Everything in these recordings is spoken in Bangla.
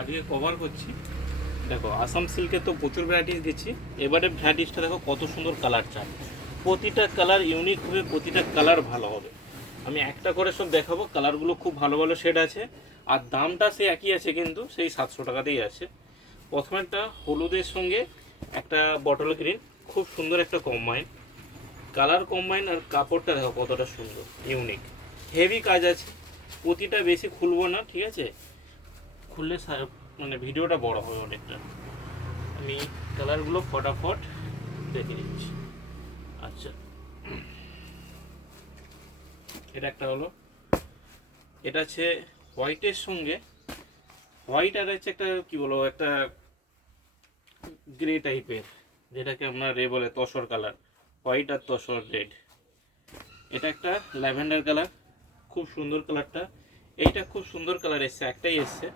আজকে কভার করছি। দেখো আসাম সিল্কে তো প্রচুর ভ্যারাইটিস দিচ্ছি, এবারে ভ্যারাইটিসটা দেখো কত সুন্দর কালার চার, প্রতিটা কালার ইউনিক হবে, প্রতিটা কালার ভালো হবে। আমি একটা করে সব দেখাবো, কালারগুলো খুব ভালো ভালো শেড আছে, আর দামটা সে একই আছে, কিন্তু সেই 700 টাকাতেই আছে। প্রথমে একটা হলুদের সঙ্গে একটা বটল গ্রিন, খুব সুন্দর একটা কম্বাইন, কালার কম্বাইন, আর কাপড়টা দেখো কতটা সুন্দর ইউনিক, হেভি কাজ আছে। প্রতিটা বেশি খুলবো না, ঠিক আছে, খুললে মানে ভিডিওটা বড় হবে অনেকটা। আমি কালারগুলো ফটাফট দেখে নিচ্ছি। আচ্ছা, এটা একটা হলো, এটা হচ্ছে হোয়াইটের সঙ্গে হোয়াইট, আর হচ্ছে একটা কি বলবো, একটা গ্রে টাইপের, যেটাকে আমরা রে বলে তসর কালার, হোয়াইট আর তসর রেড। এটা একটা ল্যাভেন্ডার কালার, খুব সুন্দর কালারটা। এইটা খুব সুন্দর কালার এসছে, একটাই এসছে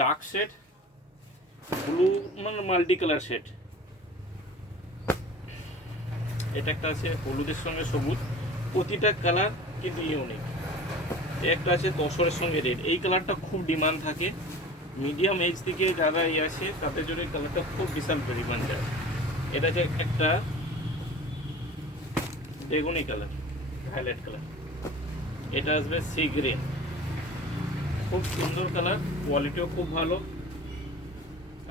ডার্ক শেড ব্লু, মানে মাল্টি কালার শেড। এটা একটা আছে হলুদের সঙ্গে সবুজ, প্রতিটা কালার কিন্তু ইউনিক। একটা আছে তসরের সঙ্গে রেড, এই কালারটা খুব ডিমান্ড থাকে, মিডিয়াম এজ থেকে যারা আছে তাদের জন্য এই কালারটা খুব বিশাল ডিমান্ড যায়। এটা যে একটা বেগুনি কালার, ভায়োলেট কালার। এটা আসবে সি গ্রিন, খুব সুন্দর কালার, কোয়ালিটিও খুব ভালো।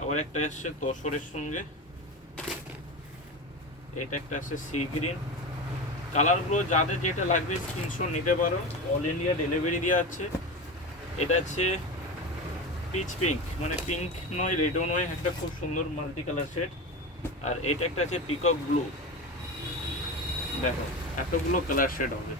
আবার একটা আসছে তসরের সঙ্গে, এটা একটা আছে সি গ্রিন। কালারগুলো যাদের যেটা লাগবে স্ক্রিনশট নিতে পারো, অল ইন্ডিয়া ডেলিভারি দেওয়া আছে। এটা হচ্ছে পিচ পিঙ্ক, মানে পিঙ্ক নয় রেডও নয়, একটা খুব সুন্দর মাল্টি কালার শেড। আর এটা একটা আছে পিকক ব্লু, দেখো এতগুলো কালার শেড হবে।